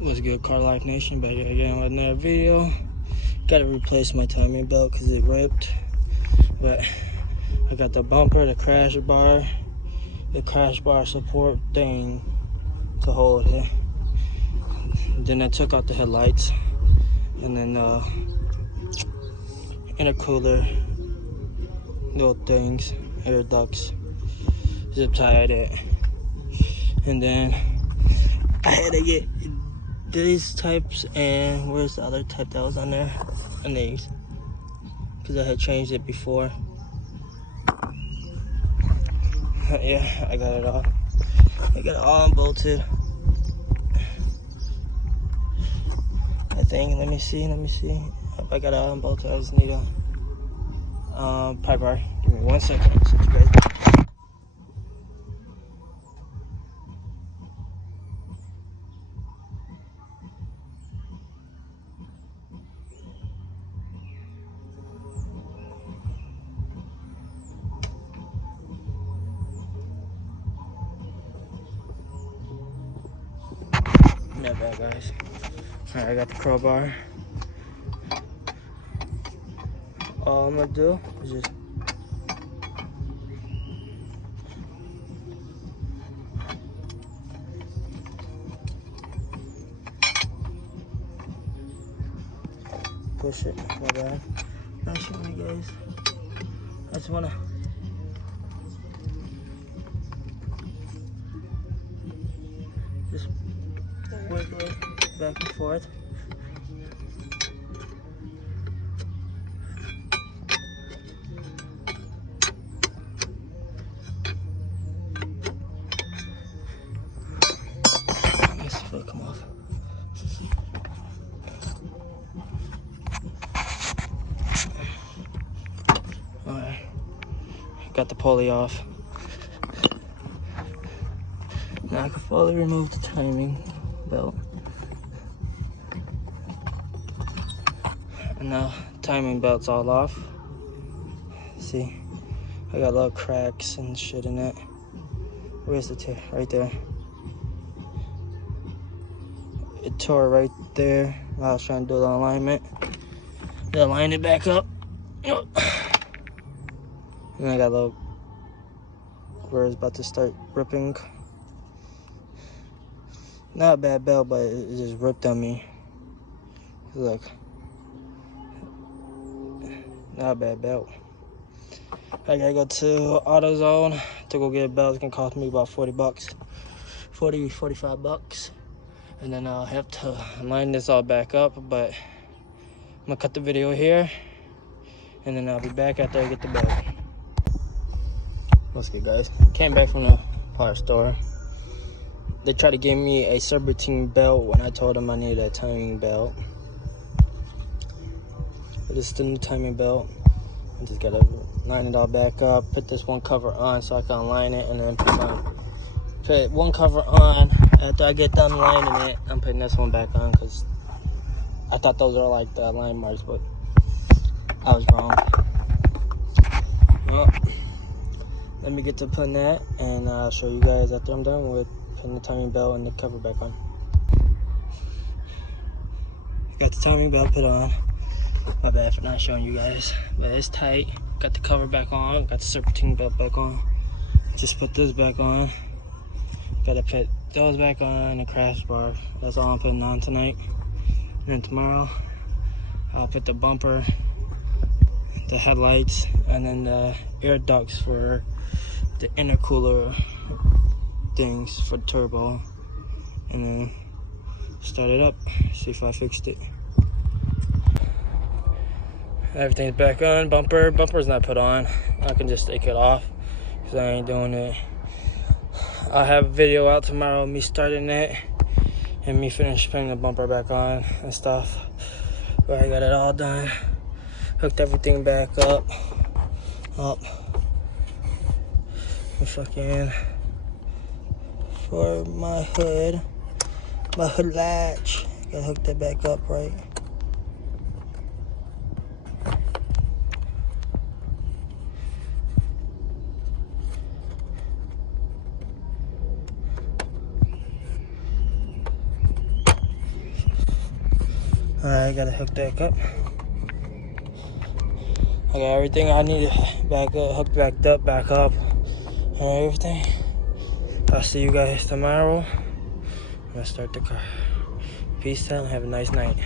What's good, Car Life Nation? Back again with another video. Gotta replace my timing belt because it ripped. But I got the bumper, the crash bar support thing to hold it. Then I took out the headlights, and then intercooler little things, air ducts, zip tied it, and then I had to get these types, and where's the other type that was on there? And these, because I had changed it before. Yeah, I got it all. I got it all unbolted. I think. Let me see. I got it all unbolted. I just need a pipe bar. Give me 1 second. Not bad, guys. Alright, I got the crowbar. All I'm gonna do is just push it. My bad. Not showing you guys. I just wanna. Just wiggle it back and forth. Let's see if it'll come off. Alright. Got the pulley off. Now I can fully remove the timing belt. And now timing belt's all off. See, I got little cracks and shit in it. Where's the tear? Right there. It tore right there while I was trying to do the alignment. Then align it back up. And I got a little where it's about to start ripping. Not a bad belt, but it just ripped on me. Look. Not a bad belt. I gotta go to AutoZone to go get a belt. It's gonna cost me about 40 bucks. 40, 45 bucks. And then I'll have to line this all back up, but I'm gonna cut the video here. And then I'll be back after I get the belt. What's good, guys? Came back from the parts store. They tried to give me a serpentine belt when I told them I needed a timing belt. But it's the new timing belt. I just gotta line it all back up, put this one cover on so I can align it, and then put one cover on. After I get done lining it, I'm putting this one back on because I thought those were like the line marks, but I was wrong. Well, let me get to putting that, and I'll show you guys after I'm done with putting the timing belt and the cover back on. Got the timing belt put on. My bad for not showing you guys, but it's tight. Got the cover back on, got the serpentine belt back on. Just put this back on. Gotta put those back on, the crash bar. That's all I'm putting on tonight. And then tomorrow, I'll put the bumper, the headlights, and then the air ducts for the intercooler things for the turbo, and then start it up, see if I fixed it. Everything's back on. Bumper's not put on. I can just take it off because I ain't doing it. I'll have a video out tomorrow of me starting it and me putting the bumper back on and stuff. But I got it all done. Hooked everything back up. Fucking for my hood latch. Gotta hook that back up right. Alright, gotta hook that up. I got everything I need back up, hooked back up, and everything. I'll see you guys tomorrow. I'm gonna start the car. Peace out and have a nice night.